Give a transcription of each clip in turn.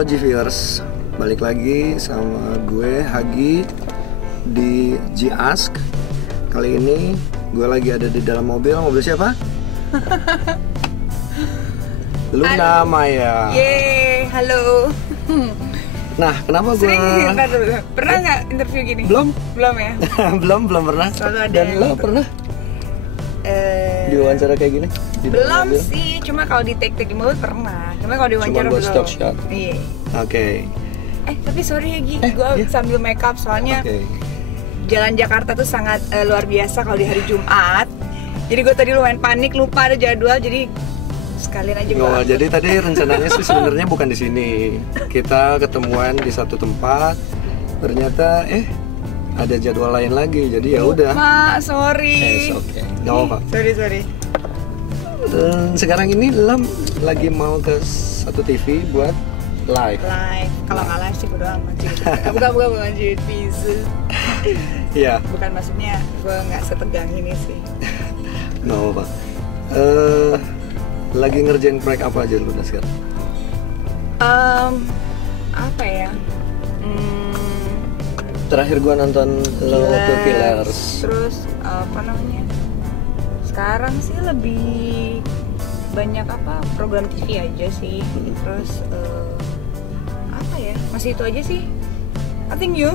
Halo G-Viewers, balik lagi sama gue Hagi di G-Ask. Kali ini gue lagi ada di dalam mobil siapa? Luna Maya. Yeay, halo. Nah, kenapa gue pernah nggak interview gini? Belum ya? belum pernah. Selalu ada Dan yang lo gitu. pernah diwawancara kayak gini? Di dalam Belum mobil? sih, cuma kalau di take di mobil pernah. Cuma kalau di wawancara Cuma buat belum. stock shot. Iya. Oke. Tapi sorry ya Gi, gue iya. sambil make up soalnya Oke. Jalan Jakarta tuh sangat luar biasa kalau di hari Jumat. Jadi gue tadi lumayan panik, lupa ada jadwal, jadi sekalian aja gue. Oh, jadi tadi rencananya sih sebenarnya bukan di sini. Kita ketemuan di satu tempat. Ternyata ada jadwal lain lagi. Jadi ya udah. Sorry. Oke. Gak apa-apa. Sorry. Sekarang ini Lam lagi mau ke satu TV buat live. Kalau nggak live sih bodo amat sih. Bukan jadi bisa. Iya. Bukan, maksudnya gue nggak setegang ini sih. Gak apa-apa. Lagi ngerjain proyek apa aja lu sekarang? Apa ya? Terakhir gua nonton lo waktu Killers. Terus apa namanya? Sekarang sih lebih banyak program TV aja sih. Terus apa ya? Masih itu aja sih. I think you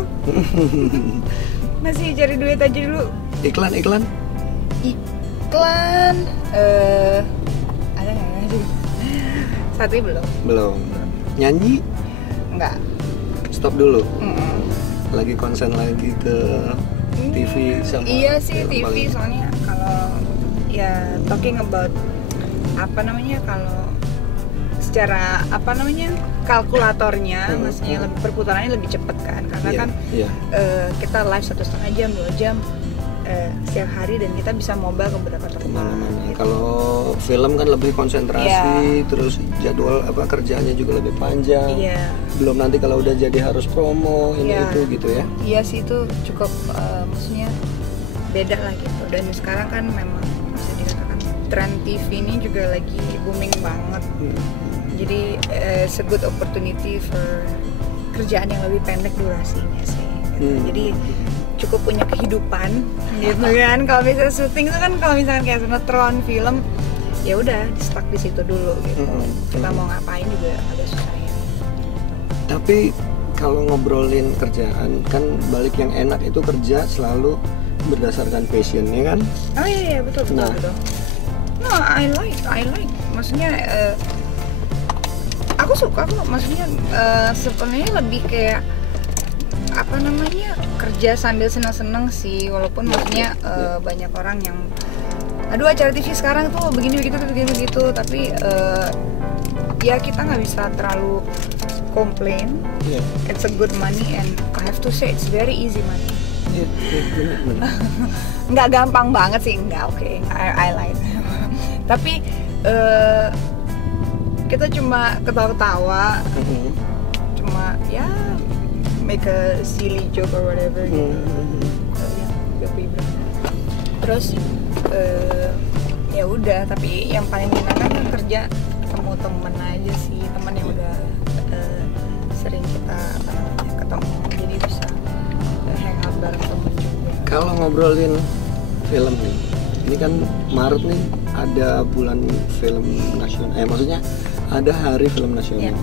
masih cari duit aja dulu. Iklan. Ada nggak ya? Saat ini Belum. Nyanyi? Enggak. Stop dulu. Lagi konsen lagi ke TV sama Iya sih film TV, paling. soalnya kalau ya talking about kalau secara kalkulatornya, maksudnya perputarannya lebih cepet kan, karena Iya, kan iya. kita live 1,5 jam 2 jam setiap hari, dan kita bisa mobile ke beberapa tempat. Kemana-mana. Gitu. Kalau film kan lebih konsentrasi, terus jadwal kerjaannya juga lebih panjang. Iya. Belum nanti kalau udah jadi harus promo ini Iya. itu gitu ya. Iya sih, itu cukup maksudnya beda lah gitu. Dan sekarang kan memang bisa dikatakan tren TV ini juga lagi booming banget. Jadi it's a good opportunity for kerjaan yang lebih pendek durasinya sih. Gitu. Jadi cukup punya kehidupan gitu kan. Kalau misalnya syuting itu kan, kalau misalnya kayak sinetron, film, ya udah stuck di situ dulu gitu. Kita mau ngapain juga agak susah ya. Tapi kalau ngobrolin kerjaan kan balik yang enak itu kerja selalu berdasarkan passionnya kan. Oh iya betul. No, I like. Maksudnya aku suka kok. Maksudnya sebenarnya lebih kayak kerja sambil seneng-seneng sih, walaupun maksudnya banyak orang yang acara TV sekarang tuh begini begitu, tapi ya kita nggak bisa terlalu complain. It's a good money, and I have to say it's very easy money. Bener. Nggak gampang banget sih, I like. Tapi kita cuma ketawa-ketawa, cuma ya make a silly joke or whatever gitu. Terus ya udah, tapi yang paling menyenangkan kan kerja ketemu temen aja sih, teman yang udah sering kita ketemu, jadi bisa hang out bareng temen juga. Kalau ngobrolin film nih, ini kan Maret nih ada bulan film nasional. Maksudnya ada hari film nasional.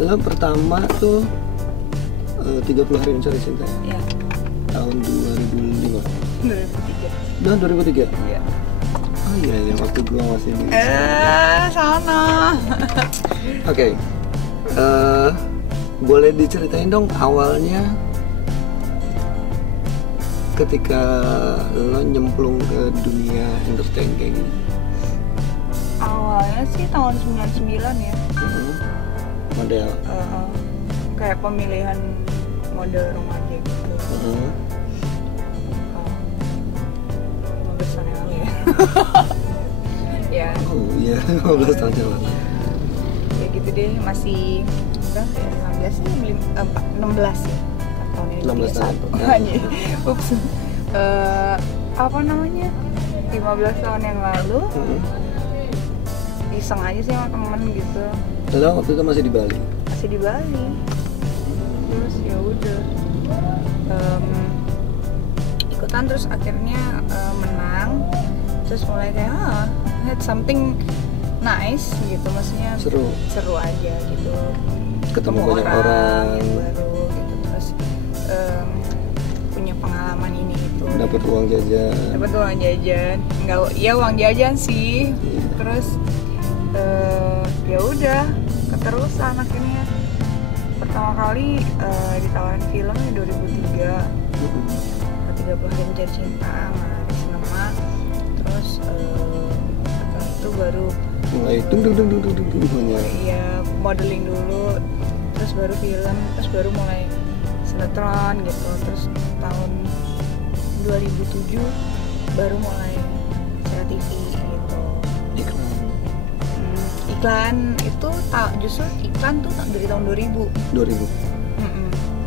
Lo pertama tuh 30 Hari Mencari Cinta ya? Tahun 2005. 2003. Udah 2003? Iya. Oh iya, waktu gua masih di sana. Oke. Boleh diceritain dong awalnya ketika lo nyemplung ke dunia entertain kayak gini? Awalnya sih tahun 99 ya. Model. Kayak pemilihan model remaja gitu. 15 tahun yang lalu ya. Ya. Oh iya, 15 tahun yang lalu. Ya gitu deh, masih berapa ya? 15 sih, 16 ya. Tahun ini 16 tahun. Ups. 15 tahun yang lalu. Di iseng aja sih sama temen gitu. Padahal waktu itu masih di Bali. Masih di Bali. Terus ya udah ikutan, terus akhirnya menang. Terus mulai kayak had something nice gitu, maksudnya seru aja gitu. Ketemu banyak orang yang baru gitu, terus punya pengalaman ini itu. Dapat uang jajan. Nggak, ya uang jajan sih. Terus ya udah keterusan akhirnya. Pertama kali ditawarin film di 2003, 30 Hari Mencari Cinta sama Sinema. Terus setelah itu baru mulai iya modeling dulu, terus baru film, terus baru mulai sinetron gitu. Terus tahun 2007 baru mulai acara TV gitu. Iklan itu justru iklan tuh dari tahun 2000.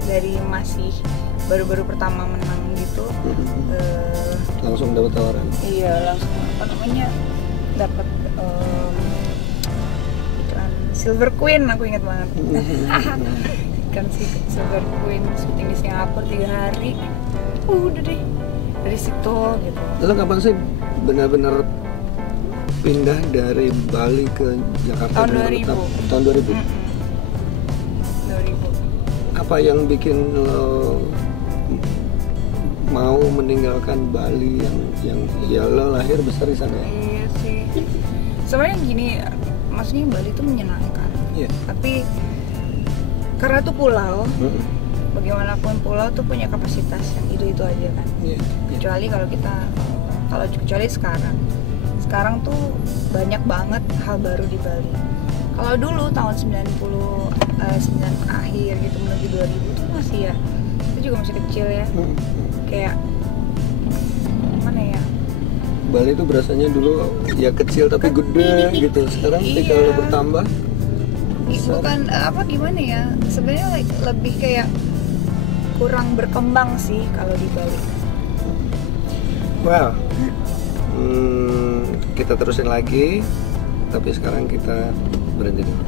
Dari masih baru-baru pertama menang gitu. Langsung dapat tawaran. Iya, langsung apa namanya dapat iklan Silver Queen, aku ingat banget. Iklan Silver Queen, syuting di Singapura 3 hari. Udah deh dari situ gitu. Lalu kapan sih benar-benar pindah dari Bali ke Jakarta? Tahun 2000. Tahun 2000. 2000. Apa yang bikin lo mau meninggalkan Bali yang ya lo lahir besar di sana? Iya sih. Sebenarnya gini, maksudnya Bali itu menyenangkan. Iya. Tapi karena tuh pulau, bagaimanapun pulau tuh punya kapasitas yang itu aja kan. Iya. Kecuali kecuali sekarang tuh banyak banget hal baru di Bali. Kalau dulu tahun 99 akhir gitu menuju 2000 tuh masih ya, itu juga masih kecil ya. Kayak mana ya? Bali itu berasanya dulu ya kecil tapi gede gitu. Sekarang ketika lo bertambah bukan gimana ya? Sebenarnya lebih kayak kurang berkembang sih kalau di Bali. Wow. Kita terusin lagi, tapi sekarang kita berhenti dulu.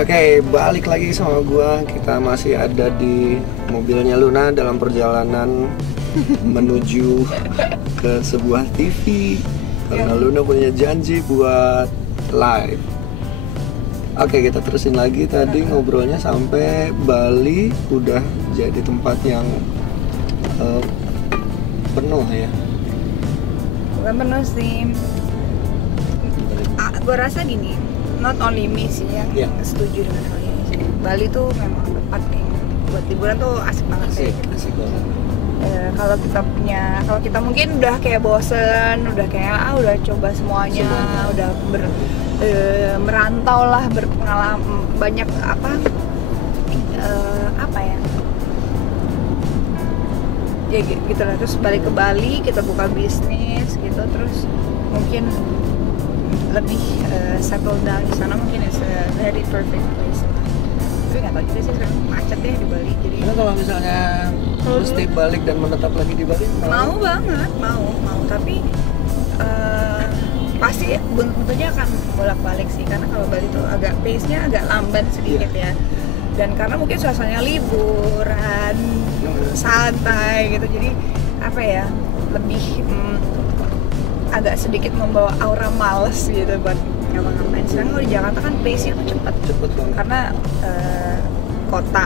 Oke, balik lagi sama gua. Kita masih ada di mobilnya Luna dalam perjalanan menuju ke sebuah TV karena Luna punya janji buat live. Oke, kita terusin lagi tadi ngobrolnya sampai Bali udah jadi tempat yang penuh ya. Bukan penuh sih. gue rasa gini, not only me sih yang setuju dengan hal ini sih. Bali tuh memang tempat yang buat liburan tuh asik banget sih. Asik banget. Kalau kita mungkin udah kayak bosen, udah kayak udah coba semuanya. Udah merantau lah, berpengalaman banyak ya gitu lah. Terus balik ke Bali, kita buka bisnis gitu, terus mungkin lebih settle down di sana, mungkin it's a very perfect place lah. Tapi nggak tahu juga sih, sekarang macet deh di Bali. Jadi kalau misalnya mesti balik dan menetap lagi di Bali, mau banget, mau. Tapi pasti bentuknya akan bolak-balik sih, karena kalau Bali tuh agak pace-nya agak lamban sedikit ya. Dan karena mungkin suasananya liburan, santai gitu, jadi lebih agak sedikit membawa aura males gitu buat ngapa-ngapain. Sedangkan kalau di Jakarta kan pace-nya tuh cepet banget. Karena kota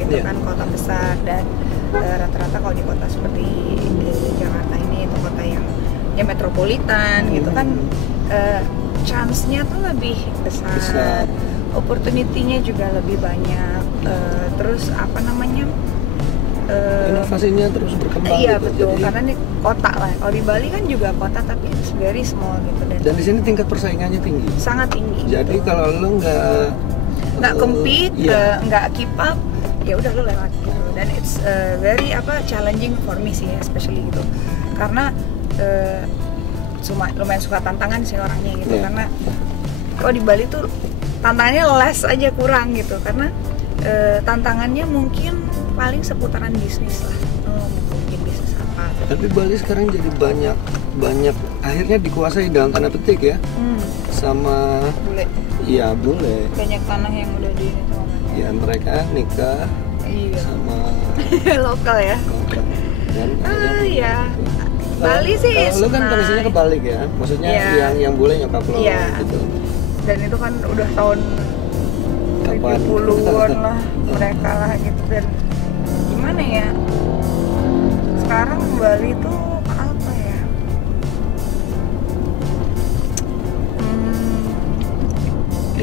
gitu kan, kota besar, dan rata-rata kalau di kota seperti Jakarta ini, itu kota yang metropolitan gitu kan, chance-nya tuh lebih besar. Opportunity-nya juga lebih banyak, terus inovasinya terus berkembang. Iya gitu. betul, Jadi, karena ini kota lah. Kalau di Bali kan juga kota, tapi it's very small gitu, dan di sini tingkat persaingannya tinggi. Sangat tinggi. Jadi gitu. kalau lo nggak compete, nggak keep up, ya udah lo lewat gitu. Dan it's very challenging for me sih, especially gitu, karena lumayan suka tantangan sih orangnya gitu. Karena kalau di Bali tuh tantangannya less aja, kurang gitu, karena tantangannya mungkin paling seputaran bisnis lah. Mungkin bisnis apa. Tapi Bali sekarang jadi banyak akhirnya dikuasai dalam tanda petik ya, sama bule. Iya bule. Banyak tanah yang udah di ini tuh. Ya mereka nikah sama lokal ya. Dan iya. Bali sih lu kan kondisinya kebalik ya, maksudnya yang bule nyokap lo gitu. Dan itu kan udah tahun 70-an lah mereka lah gitu. Dan gimana ya, sekarang Bali tuh apa ya,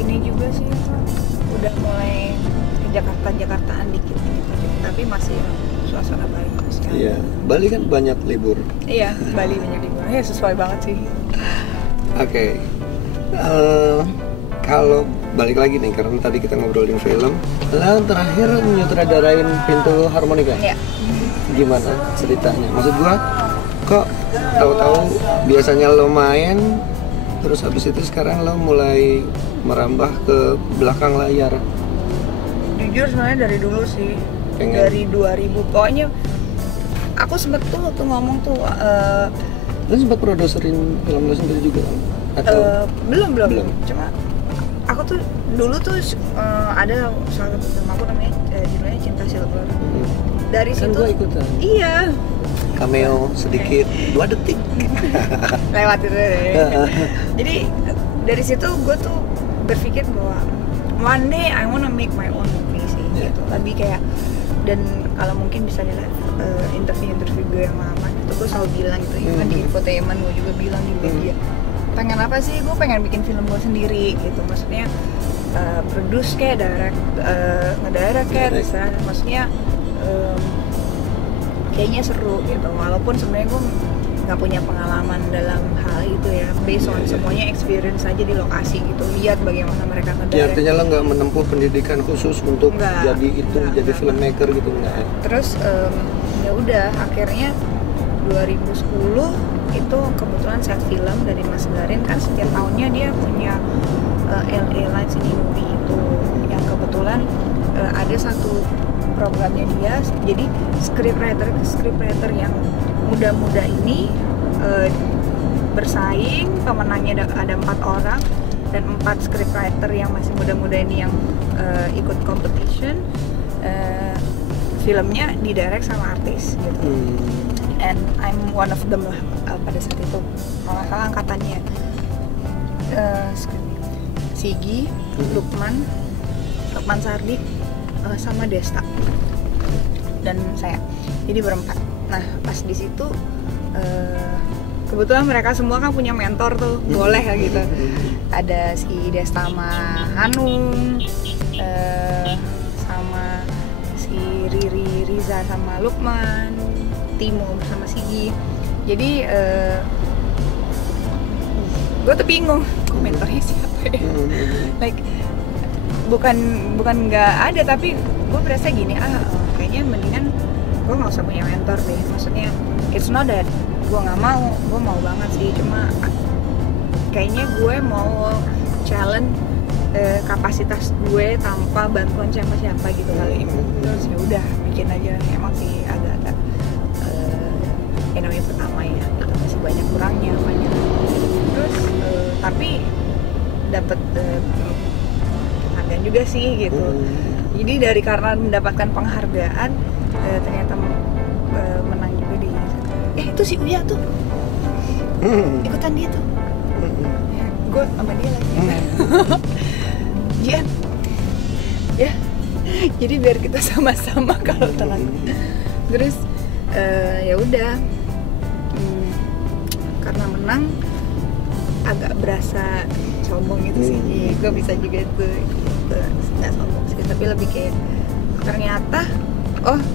ini juga sih udah mulai Jakartaan dikit gitu, tapi masih suasana Bali masih. Iya, Bali kan banyak libur. Iya, Bali banyak libur. Ya sesuai banget sih. Oke. Kalau balik lagi nih, karena tadi kita ngobrolin film, lalu terakhir menyutradarain Pintu Harmonika. Iya. Gimana ceritanya? Maksud gua, kok tahu-tahu biasanya lo main, terus habis itu sekarang lo mulai merambah ke belakang layar? Jujur sebenarnya dari dulu sih. Pengen. Dari 2000 pokoknya aku sempet tuh ngomong tuh lo sempat produserin film lo sendiri juga kan? Atau belum. Cuma aku tuh dulu tuh ada salah satu film aku namanya judulnya Cinta Silver. Dari kan situ gua ikutan. Iya. Cameo sedikit 2 detik. Lewat itu deh. Jadi dari situ gue tuh berpikir bahwa one day I wanna make my own movie sih gitu. Lebih kayak, dan kalau mungkin bisa dilihat interview gue yang lama itu gue selalu bilang gitu, kan di infotainment gue juga bilang di media, pengen apa sih, gue pengen bikin film gue sendiri gitu, maksudnya produce kayak ngedirect kayak bisa, maksudnya kayaknya seru gitu, walaupun sebenarnya gue nggak punya pengalaman dalam hal itu ya, based on semuanya experience aja di lokasi gitu, lihat bagaimana mereka ngedirect. Ya artinya lo nggak menempuh pendidikan khusus untuk jadi filmmaker gitu, nggak ya? Terus ya udah akhirnya 2010 itu kebetulan set film dari Mas Garin, kan setiap tahunnya dia punya LA Lights in Movie itu, yang kebetulan ada satu programnya dia, jadi scriptwriter yang muda-muda ini bersaing, pemenangnya ada 4 orang dan 4 scriptwriter yang masih muda-muda ini yang ikut competition. Filmnya didirect sama artis gitu, and I'm one of them lah pada saat itu. Kalau salah angkatannya Sigi, Lukman Sardi, sama Desta dan saya, jadi berempat. Nah pas di situ kebetulan mereka semua kan punya mentor tuh, boleh ya gitu. ada si Destama Hanung, sama si Riri Riza sama Lukman, Timo bersama Sigi. Jadi gue tuh bingung mentornya siapa ya. Like bukan nggak ada, tapi gue berasa gini, kayaknya mendingan gue nggak usah punya mentor deh. Maksudnya it's not that gue nggak mau, gue mau banget sih, cuma kayaknya gue mau challenge kapasitas gue tanpa bantuan siapa gitu kali. Terus ya udah bikin aja. Emang sih agak-agak namanya pertama ya, gitu masih banyak kurangnya banyak. Terus tapi dapat penghargaan juga sih gitu. Jadi dari karena mendapatkan penghargaan ternyata menang juga di itu si Uya tuh ikutan dia tuh. Gue sama dia lagi. Jian ya, jadi biar kita sama-sama kalau telat. Terus ya udah, karena menang agak berasa sombong gitu sih. Gue bisa juga itu nggak sombong sih, tapi lebih kayak ternyata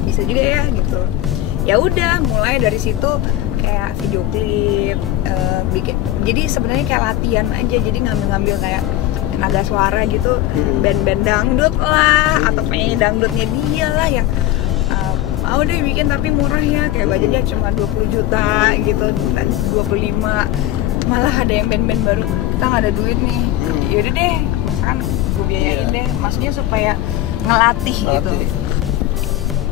bisa juga ya gitu. Ya udah, mulai dari situ kayak video klip, bikin. Jadi sebenarnya kayak latihan aja, jadi ngambil kayak tenaga suara gitu, band-band dangdut lah, atau penyanyi dangdutnya dia lah yang mau deh bikin tapi murah ya, kayak budgetnya cuma 20 juta gitu, 25. Malah ada yang band-band baru, kita nggak ada duit nih, yaudah deh, misalkan gue biayain deh, maksudnya supaya ngelatih gitu.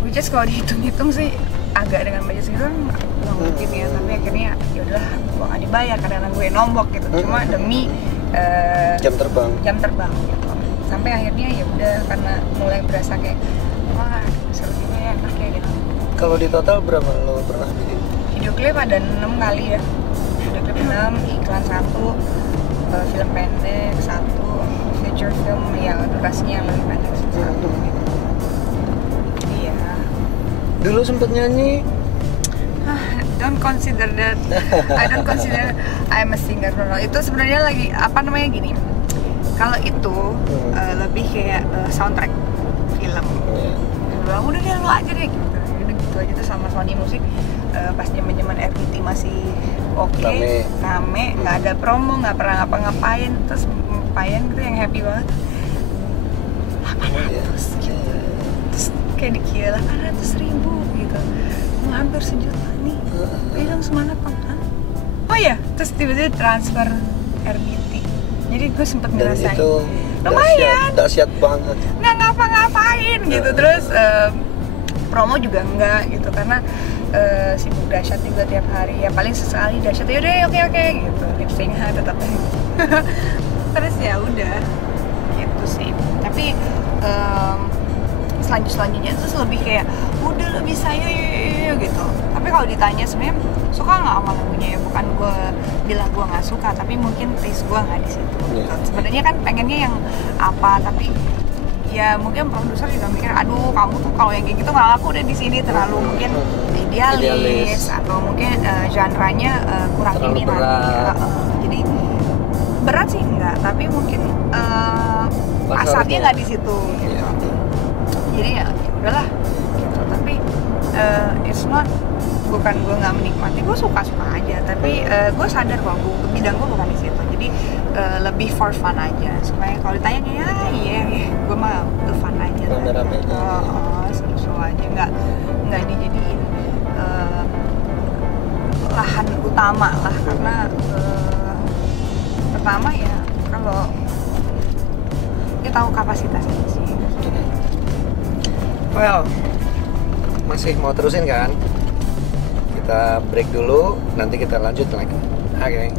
Which is kalau dihitung-hitung sih agak dengan budget segitu nggak mungkin ya, tapi akhirnya yaudah gue nggak dibayar karena gue nombok gitu, cuma demi jam terbang gitu. Sampai akhirnya ya udah, karena mulai berasa kayak wah seru juga ya, enak ya gitu. Kalau di total berapa lo pernah bikin? Video klip ada 6 kali ya, video klip 6, iklan 1, film pendek 1, feature film yang durasinya yang lebih pendek 1 gitu. Iya. Dulu sempet nyanyi? Don't consider that. I don't consider I'm a singer. No. Itu sebenarnya lagi apa namanya gini. Kalau itu lebih kayak soundtrack film. Bilang udah deh lu aja deh gitu. Udah gitu aja tuh sama Sony Music. Pas zaman RBT masih oke, rame, nggak ada promo, nggak pernah ngapa-ngapain, terus ngapain gitu yang happy banget. 800 gitu. Terus kayak dikira 800.000 gitu. Hampir sejuta nih. Ayo dong semangat kan. Oh ya, terus tiba-tiba transfer RBT. Jadi gue sempet ngerasain lumayan, dahsyat banget. Nggak ngapa-ngapain gitu. Terus promo juga enggak gitu, karena sibuk dahsyat juga tiap hari. Ya paling sesekali dahsyat, yaudah oke gitu. Lip sync tetap. Terus ya udah gitu sih. Tapi selanjutnya itu lebih kayak udah lo bisa ya gitu. Tapi kalau ditanya sebenarnya suka nggak sama lagunya ya, bukan gue bilang gue nggak suka, tapi mungkin taste gue nggak di situ. Sebenarnya kan pengennya yang apa, tapi ya mungkin produser juga mikir, aduh kamu tuh kalau yang kayak gitu nggak laku udah di sini, terlalu mungkin idealis atau mungkin genre-nya kurang ini nanti. Jadi berat sih enggak, tapi mungkin pasarnya nggak di situ gitu. Jadi ya udahlah gitu. Tapi it's not, bukan gue nggak menikmati, gue suka aja, tapi gue sadar bahwa bidang gue bukan di situ. Jadi lebih for fun aja, supaya kalau ditanya ya iya gue mah the fun aja, rame-rame seru-seru aja, nggak dijadiin lahan utama lah, karena pertama ya kalau dia tahu kapasitasnya sih. Well, masih mau terusin kan? Kita break dulu, nanti kita lanjut lagi. Oke.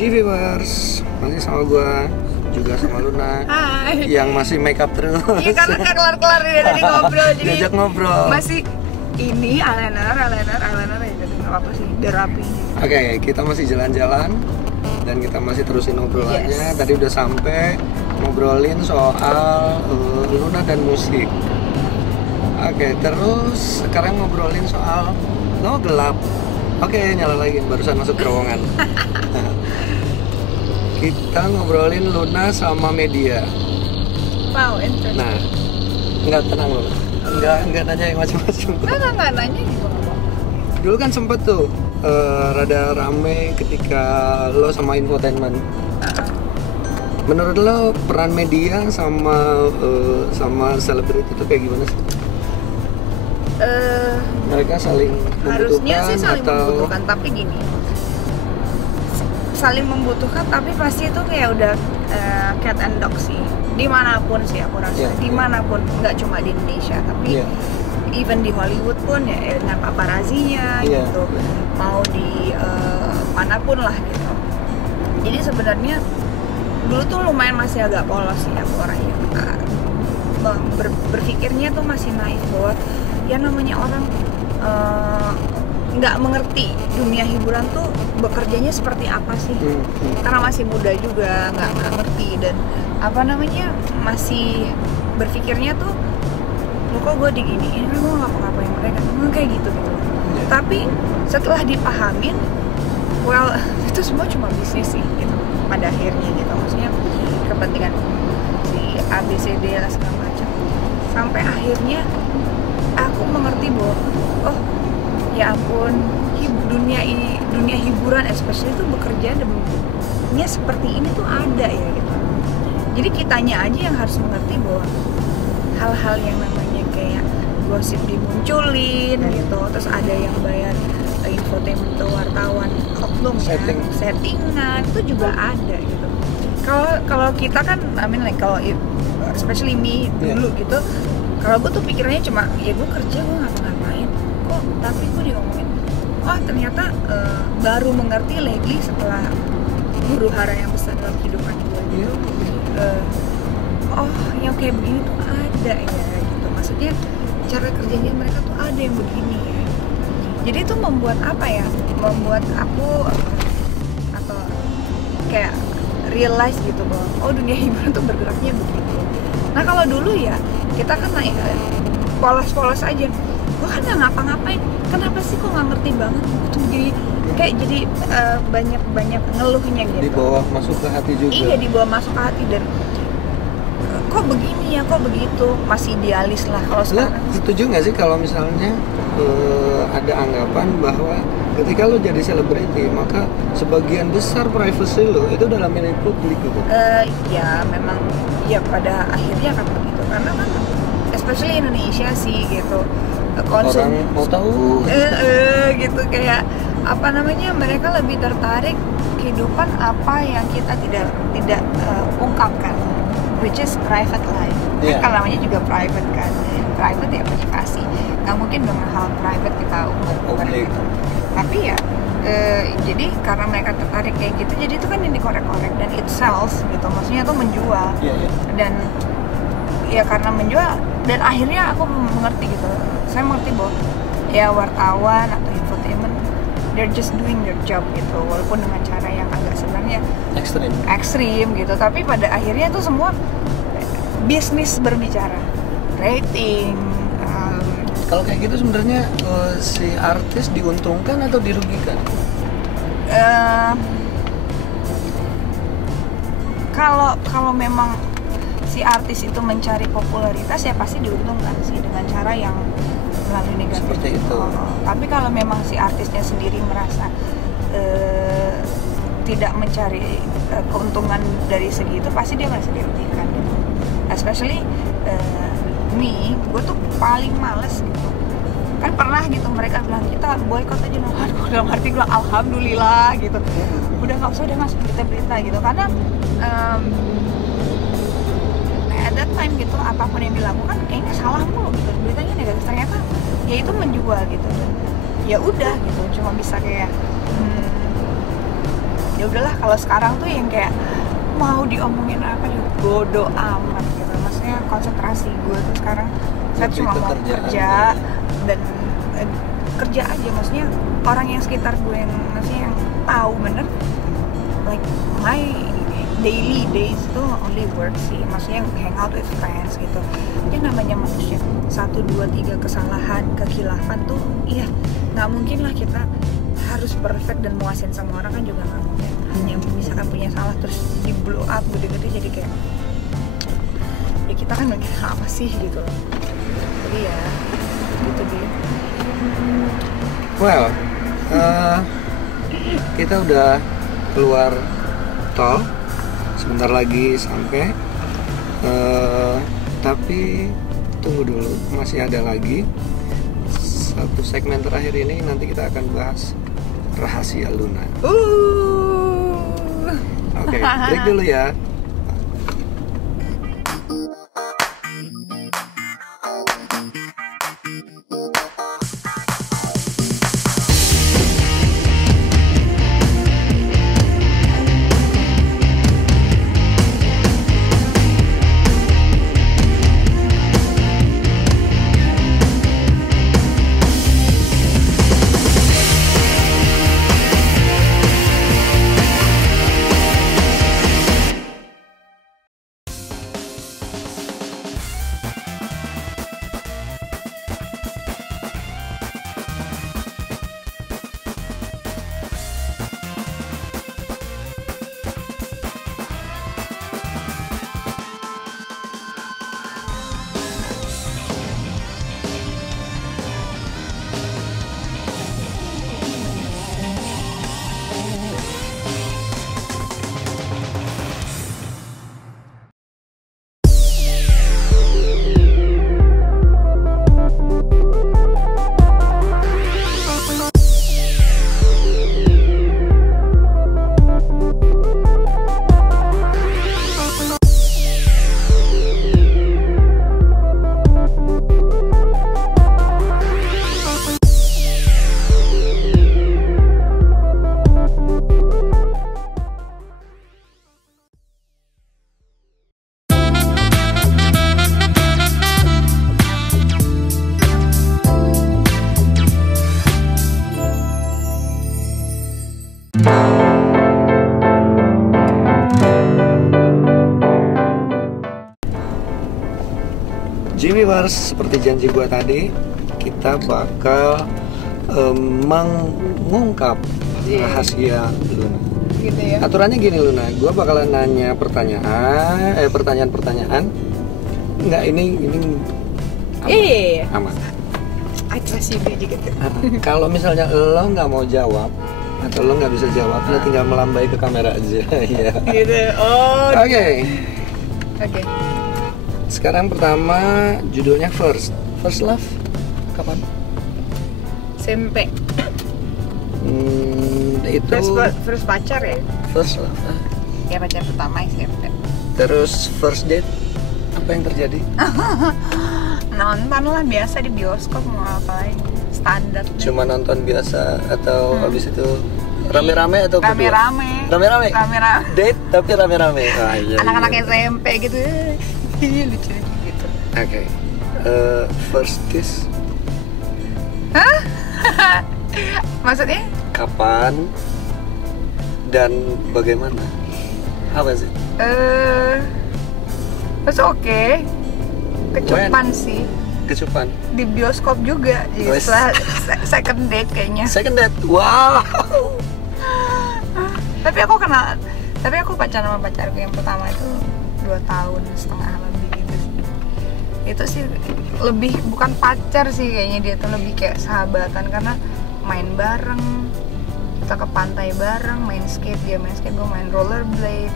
G-Viewers, masih sama gua, juga sama Luna. Hai. Yang masih make up terus. Iya karena nggak kelar-kelar ya dari ngobrol, jadi Diajak ngobrol. masih ini eyeliner ya, jadi nggak apa sih, udah rapi. Oke, kita masih jalan-jalan dan kita masih terusin obrolannya. Yes. Tadi udah sampai ngobrolin soal Luna dan musik. Oke, terus sekarang ngobrolin soal gelap. Oke, nyala lagi, barusan masuk terowongan. Nah, kita ngobrolin Luna sama media. Wow, interesting. Nah, nggak tenang loh. Nggak nanya yang macam-macam. Nggak nanya gitu. Dulu kan sempet tuh rada rame ketika lo sama infotainment. Menurut lo peran media sama selebriti itu kayak gimana sih? Mereka saling Harusnya sih saling atau membutuhkan, tapi gini, saling membutuhkan tapi pasti itu kayak udah cat and dog sih, dimanapun sih aku rasa, dimanapun, nggak cuma di Indonesia tapi even di Hollywood pun ya dengan paparazinya gitu, mau di manapun lah gitu. Jadi sebenarnya dulu tuh lumayan masih agak polos sih aku orangnya, berpikirnya tuh masih naif bahwa ya namanya orang nggak mengerti dunia hiburan tuh bekerjanya seperti apa sih, karena masih muda juga, nggak ngerti dan apa namanya masih berpikirnya tuh lo kok gue diginiin, gue nggak ngapa-ngapain mereka, kayak gitu. Tapi setelah dipahamin, well itu semua cuma bisnis sih gitu pada akhirnya gitu, maksudnya kepentingan si ABCD lah segala macam, sampai akhirnya aku mengerti bahwa oh ya ampun, dunia hiburan especially itu bekerja deminya seperti ini tuh ada ya gitu. Jadi kitanya aja yang harus mengerti bahwa hal-hal yang namanya kayak gosip dimunculin gitu, terus ada yang bayar infotainment atau wartawan oknum settingan itu juga ada gitu. Kalau kita kan kalau especially me dulu gitu, kalau gue tuh pikirannya cuma ya gue kerja, gue ngapa-ngapain kok, tapi gue diomongin oh ternyata baru mengerti lately setelah huru hara yang besar dalam kehidupan gue gitu. Oh yang kayak begini tuh ada ya gitu, maksudnya cara kerjanya mereka tuh ada yang begini ya. Jadi itu membuat apa ya, membuat aku atau kayak realize gitu bahwa oh dunia hiburan tuh bergeraknya begitu. Nah kalau dulu ya kita kan polos-polos aja, gue kan nggak ngapa-ngapain, kenapa sih kok nggak ngerti banget tuh, jadi banyak ngeluhnya gitu, dibawa masuk ke hati juga. Iya, dibawa masuk ke hati dan kok begini ya, kok begitu, masih idealis lah kalau sekarang. Lo setuju nggak sih kalau misalnya ada anggapan bahwa ketika lo jadi selebriti maka sebagian besar privacy lo itu dalam milik publik gitu? Ya memang ya pada akhirnya kan begitu, karena kan especially Indonesia sih gitu, orang mau tahu gitu, kayak apa namanya, mereka lebih tertarik kehidupan apa yang kita tidak ungkapkan, which is private life. Kan namanya juga private kan, private ya privasi, nggak mungkin dengan hal private kita ungkapkan gitu. Tapi ya jadi karena mereka tertarik kayak gitu, jadi itu kan yang dikorek-korek dan it sells gitu, maksudnya itu menjual. Dan ya karena menjual, dan akhirnya aku mengerti gitu, saya mengerti bahwa ya wartawan atau infotainment they're just doing their job gitu, walaupun dengan cara yang agak sebenarnya ekstrim gitu, tapi pada akhirnya itu semua bisnis berbicara, rating. Kalau kayak gitu sebenarnya si artis diuntungkan atau dirugikan? Kalau memang si artis itu mencari popularitas ya pasti diuntungkan sih dengan cara yang melalui negatif. Seperti itu. Tapi kalau memang si artisnya sendiri merasa tidak mencari keuntungan dari segi itu, pasti dia merasa dirugikan gitu. Especially gue tuh paling males gitu. Kan pernah gitu mereka bilang kita boykot aja, aduh dalam arti bilang alhamdulillah gitu, udah nggak usah masuk berita-berita gitu, karena at that time gitu apapun yang dilakukan kayaknya salah mulu gitu, beritanya negatif, ternyata ya itu menjual gitu, dan ya udah gitu, cuma bisa kayak ya udahlah. Kalau sekarang tuh yang kayak mau diomongin apa ya bodo amat gitu. Maksudnya konsentrasi gue tuh sekarang saya Lebih cuma ke mau kerjaan kerja ya. dan kerja aja. Maksudnya orang yang sekitar gue yang maksudnya yang tahu bener like my daily days itu only work sih. Maksudnya hang out with friends gitu. Ya namanya manusia 1, 2, 3 kesalahan, kekhilafan tuh iya nggak mungkin lah kita harus perfect dan muasin sama orang kan juga nggak mungkin. Hanya misalkan punya salah terus di blow up gede-gede jadi kayak ya kita kan mikir apa sih gitu loh. Jadi ya gitu dia. Well, kita udah keluar tol, sebentar lagi sampai. Tapi tunggu dulu, masih ada lagi satu segmen terakhir ini. Nanti kita akan bahas rahasia Luna. Oke, break dulu ya. Viewers, seperti janji gue tadi, kita bakal mengungkap rahasia Luna. Gitu ya. Aturannya gini Luna, gue bakalan nanya pertanyaan-pertanyaan. Enggak, ini aman. I trust you gitu. Kalau misalnya lo nggak mau jawab atau lo nggak bisa jawab, lo tinggal melambai ke kamera aja. Ya. Gitu. Oh. Oke. Oke. Sekarang pertama judulnya First Love. Kapan? SMP. Itu First pacar ya? First Love. Ya pacar pertama SMP. Terus first date, apa yang terjadi? Nonton lah biasa di bioskop, mau ngapain? Standar. Cuma nonton biasa atau habis itu rame-rame atau berdua? Rame-rame. Date tapi rame-rame. Iya, Anak-anak iya. SMP gitu. Lucu gitu. Oke. First kiss. Hah? Maksudnya? Kapan dan bagaimana? Apa sih? Terus oke. Kecupan sih. Kecupan. Di bioskop juga. Jadi Wes. setelah second date kayaknya. Second date. Wow. Tapi aku pacaran sama pacarku yang pertama itu 2,5 tahun lebih gitu sih. Itu sih lebih bukan pacar sih kayaknya, dia tuh lebih kayak sahabatan karena main bareng, kita ke pantai bareng, main skate, dia main skate, gue main rollerblade.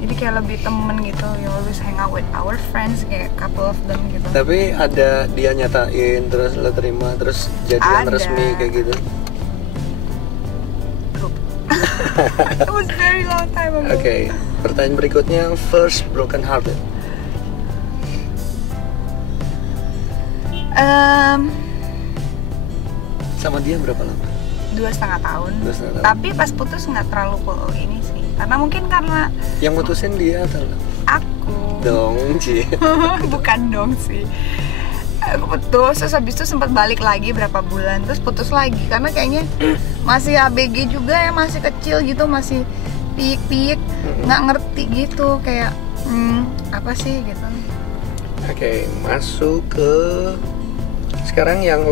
Jadi kayak lebih temen gitu, you always hang out with our friends, kayak couple of them gitu. Tapi ada dia nyatain terus lo terima terus jadian Ada. resmi kayak gitu. It was very long time ago. Oke, pertanyaan berikutnya, first broken hearted. Um, Sama dia berapa lama? 2,5 tahun. 2,5 tahun. Tapi pas putus nggak terlalu ini sih, karena mungkin karena Yang mutusin dia atau lo? aku Dong, Ci. bukan dong sih. Aku putus, terus habis itu sempat balik lagi berapa bulan, terus putus lagi karena kayaknya masih ABG juga ya, masih kecil gitu, masih piik-piik, nggak ngerti gitu kayak apa sih gitu. Oke, masuk ke sekarang yang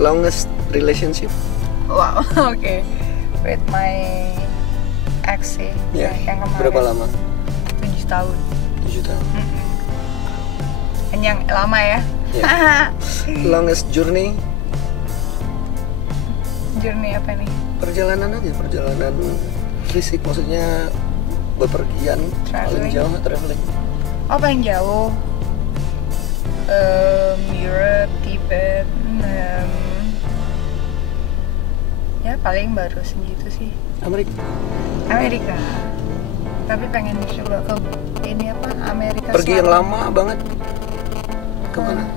longest relationship. Wow, oke. With my ex sih, Ya, yang kemarin. berapa lama? 7 tahun. 7 tahun. Yang lama ya. Ya. Longest journey, Journey apa nih? perjalanan aja, perjalanan fisik, maksudnya bepergian paling Traveling. jauh, traveling. Oh, paling jauh. Europe, Tibet. Ya paling baru segitu sih. Amerika. Tapi pengen coba ke ini apa? Amerika. Pergi yang Selatan. lama banget. Kemana?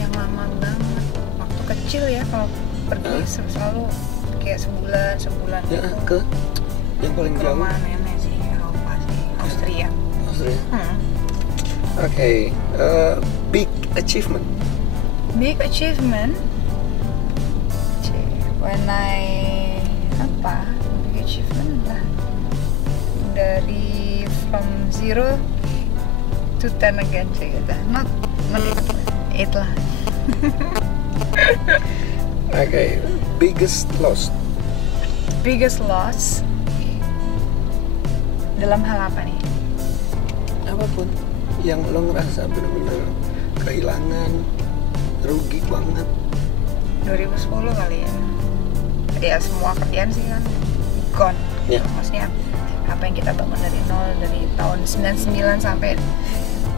Yang lama banget. Waktu kecil ya kalau pergi selalu kayak sebulan Ya, gitu. ke yang paling Ke jauh. rumah nenek sih, Eropa sih, Austria. Austria. Oke, big achievement. Big achievement. When apa? Big achievement lah. Dari from 0 to 10 again sih gitu. Not 8 lah. Oke, biggest loss. Biggest loss dalam hal apa nih? Apapun yang lo ngerasa benar-benar kehilangan, rugi banget. 2010 kali ya. Ya semua kerjaan sih kan gone. Ya. Maksudnya apa yang kita bangun dari nol dari tahun 99 sampai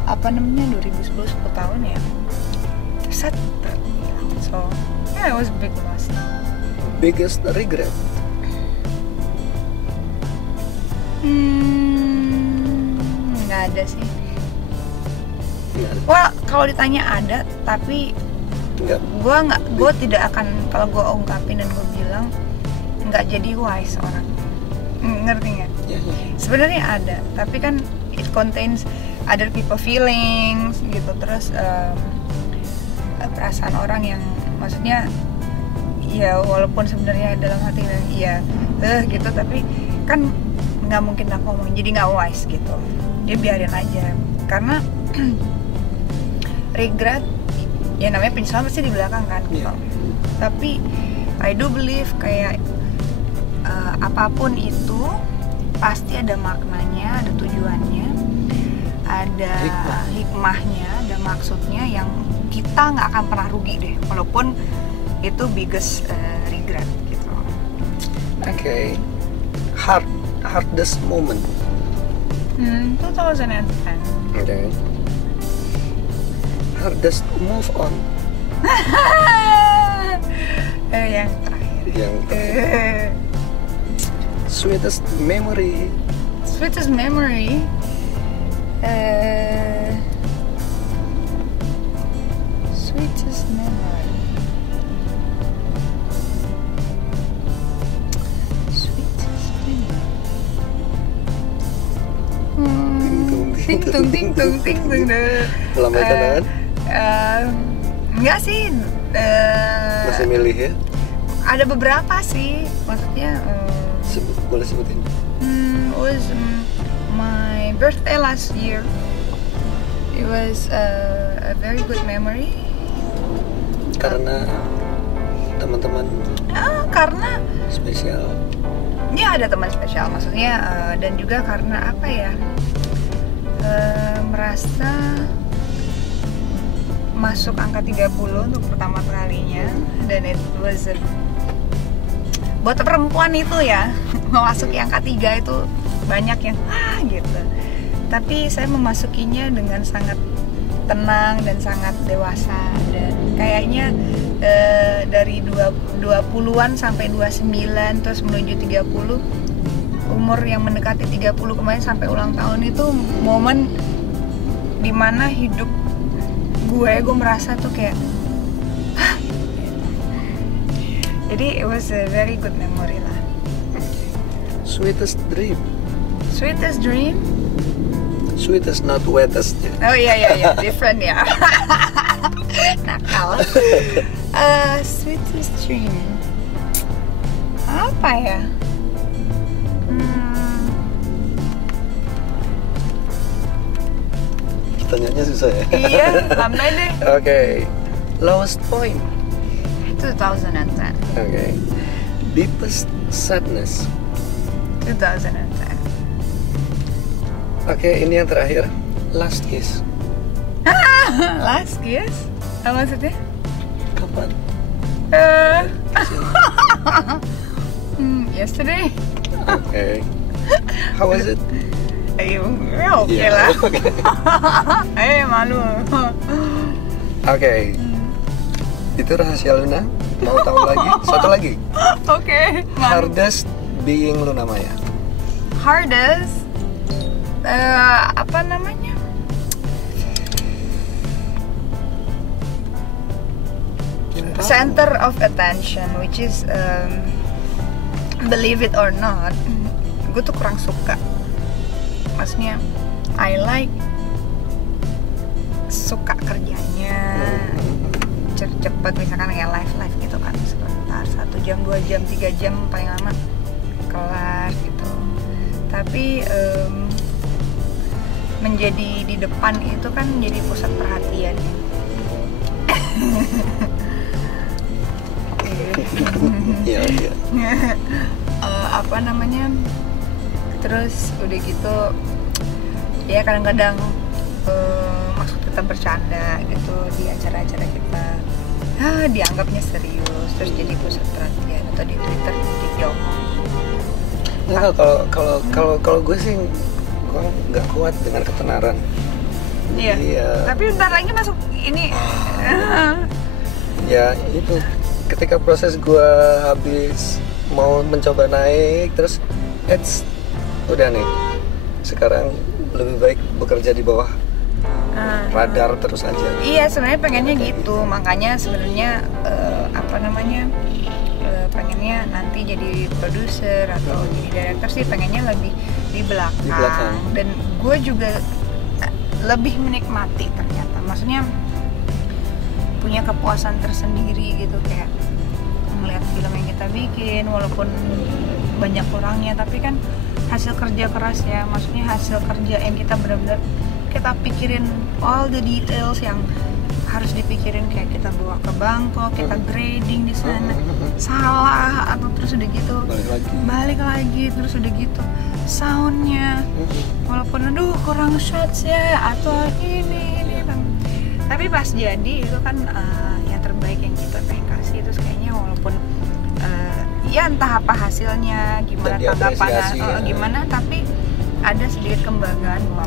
apa namanya 2010 10 tahun ya. Set. So, yeah, it was a big loss. Biggest regret. Nggak ada sih. Nggak ada. Wah, kalau ditanya ada, tapi Nggak. gue tidak akan, kalau gue ungkapin dan gue bilang nggak jadi wise orang. Ngerti nggak? Ya, ya. Sebenarnya ada, tapi kan it contains other people feelings gitu, terus perasaan orang yang maksudnya ya walaupun sebenarnya dalam hati iya gitu, tapi kan nggak mungkin aku ngomong, jadi nggak wise gitu. Dia biarin aja, karena regret ya namanya penyesalan pasti di belakang kan gitu. Yeah. Tapi I do believe kayak apapun itu pasti ada maknanya, ada tujuannya, ada hikmahnya, ada maksudnya yang kita nggak akan pernah rugi deh, walaupun itu biggest regret gitu. Oke. Hardest moment. 2010. Oke. Hardest move on. Yang terakhir. Sweetest memory. Sweetest memory. Sweetest memory. Sweetest memory. Ting tung ting tung ting tung deh. Melambaikan tangan. Enggak sih. Masih milih ya? Ada beberapa sih, maksudnya. Boleh sebutin. Was my birthday last year. It was a very good memory. Karena teman-teman Karena spesial. ya ada teman spesial, maksudnya dan juga karena apa ya, merasa masuk angka 30 untuk pertama kalinya, dan it was buat perempuan itu ya memasuki angka 3 itu banyak yang gitu, tapi saya memasukinya dengan sangat tenang dan sangat dewasa, dan kayaknya dari 20-an sampai 29 terus menuju 30, umur yang mendekati 30 kemarin sampai ulang tahun itu momen dimana hidup gue merasa tuh kayak Jadi it was a very good memory lah. Sweetest dream. Sweetest dream? Sweetest not wettest. Oh iya, different ya. Nakal. Sweetest dream. Apa ya? Pertanyaannya susah ya. Iya, lambai deh. Oke. Lowest point. 2010. Oke. Deepest sadness. 2010. Oke, ini yang terakhir. Last kiss. Last kiss? Apa maksudnya? Kapan? Yesterday. Oke. How was it? Ya oke lah. Malu. Oke. Itu rahasia Luna. Mau tahu lagi? Satu lagi. Oke. Hardest being Luna Maya. Hardest apa namanya? Center of attention, which is believe it or not, gue tuh kurang suka. Maksudnya, I like suka kerjanya cepet, misalkan kayak live gitu kan, sebentar 1 jam, 2 jam, 3 jam paling lama kelar gitu. Tapi menjadi di depan itu kan jadi pusat perhatian. Iya. Apa namanya, terus udah gitu ya kadang-kadang maksud kita bercanda gitu di acara-acara kita, dianggapnya serius, terus jadi pusat perhatian, atau di Twitter didong. Nah, kalau gue sih gue nggak kuat dengan ketenaran. Iya. Tapi bentar lagi masuk ini. Ya itu ketika proses gue habis mau mencoba naik, terus udah nih, sekarang lebih baik bekerja di bawah radar terus aja. Iya, sebenarnya pengennya gitu, makanya sebenarnya apa namanya, pengennya nanti jadi produser atau jadi director sih, pengennya lebih di belakang. Dan gue juga lebih menikmati ternyata, maksudnya punya kepuasan tersendiri gitu, kayak melihat film yang kita bikin walaupun banyak kurangnya, tapi kan hasil kerja keras ya, maksudnya hasil kerja yang kita benar-benar kita pikirin all the details yang harus dipikirin, kayak kita bawa ke Bangkok, kita grading di sana, salah atau terus udah gitu balik lagi terus udah gitu soundnya walaupun aduh kurang shots ya atau ini tapi pas jadi itu kan yang terbaik yang kita pengen kasih, terus kayaknya walaupun ya entah apa hasilnya, gimana tanggapannya, gimana, tapi ada sedikit kebanggaan bahwa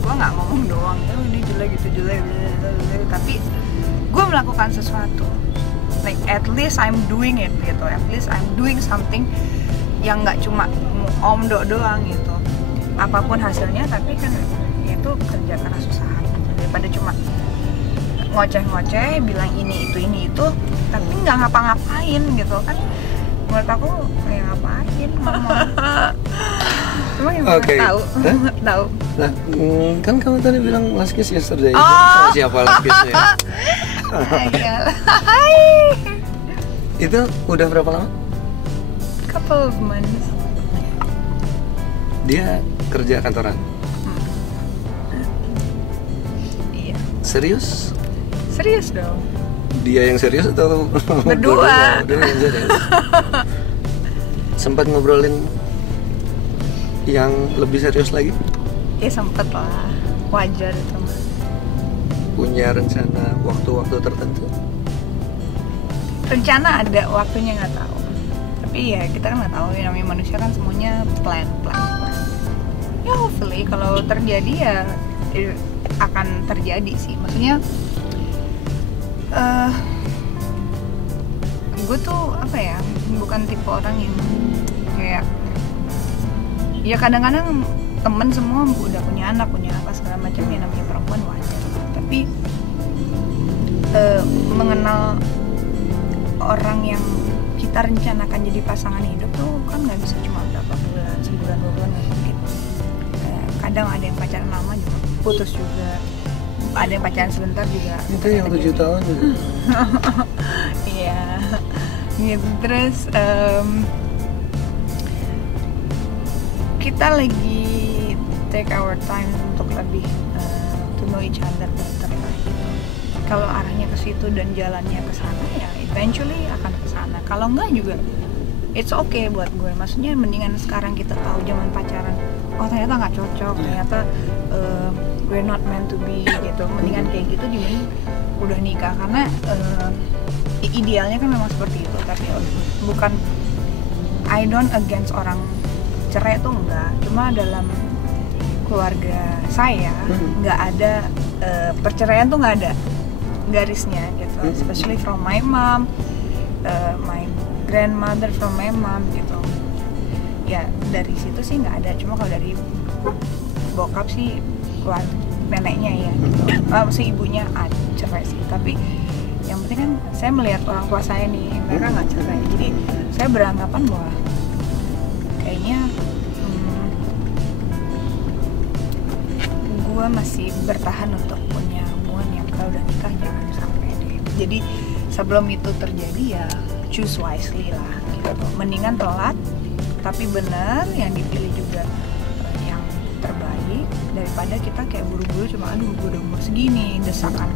gue nggak ngomong doang, ini jelek gitu jelek, tapi gue melakukan sesuatu, like at least I'm doing it gitu, at least I'm doing something yang nggak cuma omdo doang gitu, apapun hasilnya, tapi kan itu kerja keras usaha gitu, daripada cuma ngoceh-ngoceh bilang ini itu tapi nggak ngapa-ngapain gitu kan, menurut aku ya ngapain ngomong. Emang yang tahu? Tahu. Nah, kan kamu tadi bilang last kiss yesterday. Sama siapa last kiss-nya? Itu udah berapa lama? Couple of months. Dia kerja kantoran? Iya. Serius? Serius dong. Dia yang serius atau berdua? Dua yang serius. Sempat ngobrolin yang lebih serius lagi? Ya sempet lah, wajar itu mah. Punya rencana waktu-waktu tertentu? Rencana ada, waktunya nggak tahu. Tapi ya kita kan nggak tahu, ya namanya manusia kan semuanya plan. Ya hopefully kalau terjadi ya akan terjadi sih. Maksudnya gue tuh apa ya, bukan tipe orang yang kayak, ya kadang-kadang temen semua udah punya anak, punya apa segala macam, ya namanya perempuan wajar. Tapi mengenal orang yang kita rencanakan jadi pasangan hidup tuh kan nggak bisa cuma berapa bulan, sebulan 2 bulan nggak mungkin. Kadang ada yang pacaran lama juga putus juga, ada yang pacaran sebentar juga. Itu yang 7 tahun juga. Iya, gitu. Terus kita lagi take our time untuk lebih to know each other better gitu. Kalau arahnya ke situ dan jalannya ke sana ya eventually akan ke sana. Kalau enggak juga it's okay buat gue. Maksudnya mendingan sekarang kita tahu zaman pacaran, oh ternyata nggak cocok, ternyata we're not meant to be gitu. Mendingan kayak gitu dibanding udah nikah, karena idealnya kan memang seperti itu. Tapi bukan, I don't against orang cerai tuh enggak. Cuma dalam keluarga saya nggak ada perceraian tuh nggak ada garisnya gitu, especially from my mom, my grandmother, from my mom gitu. Ya dari situ sih nggak ada. Cuma kalau dari bokap sih, keluarga neneknya ya gitu. Si ibunya ada cerai sih, tapi yang penting kan saya melihat orang tua saya nih, mereka nggak cerai. Jadi saya beranggapan bahwa kayaknya gue masih bertahan untuk punya hubungan yang kalau udah nikah jangan sampai deh. Jadi sebelum itu terjadi ya choose wisely lah gitu. Mendingan telat tapi benar, yang dipilih juga yang terbaik, daripada kita kayak buru-buru cuma aduh gue udah umur segini, desakan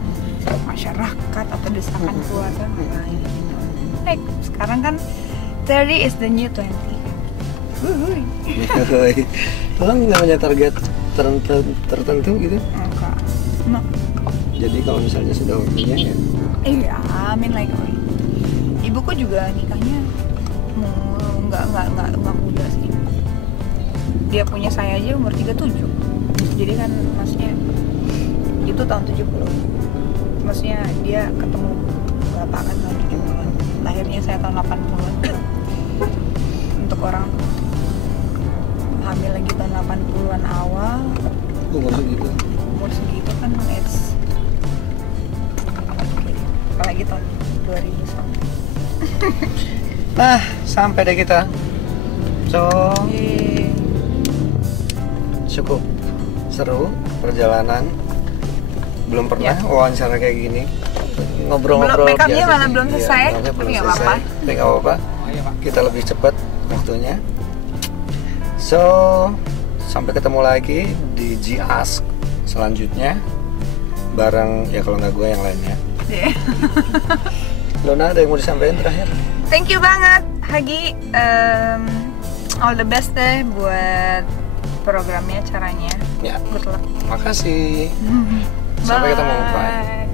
masyarakat atau desakan keluarga lain gitu. Sekarang kan 30 is the new 20. Lo nggak punya target tertentu gitu? Enggak. Jadi kalau misalnya sudah waktunya ya? Iya, amin like ibuku juga nikahnya nggak muda sih. Dia punya saya aja umur 37. Jadi kan maksudnya itu tahun 70. Maksudnya dia ketemu bapak kan tahun 70-an. Lahirnya saya tahun 80-an. Untuk orang hamil lagi tahun 80-an awal. Umur segitu kan it's okay. Apalagi tahun 2000 something. Nah, sampai deh kita. So, cukup seru perjalanan. Belum pernah wawancara kayak gini. Ngobrol-ngobrol biasa. Make-upnya malah belum selesai. Tapi nggak apa-apa. Tapi nggak apa-apa. Kita lebih cepat waktunya. So, sampai ketemu lagi di G-Ask selanjutnya. Bareng, ya kalau nggak gue yang lainnya. Luna, ada yang mau disampaikan terakhir? Thank you banget Hagi, all the best deh buat programnya, caranya. Ya. Good luck. Makasih. Sampai ketemu. Bye.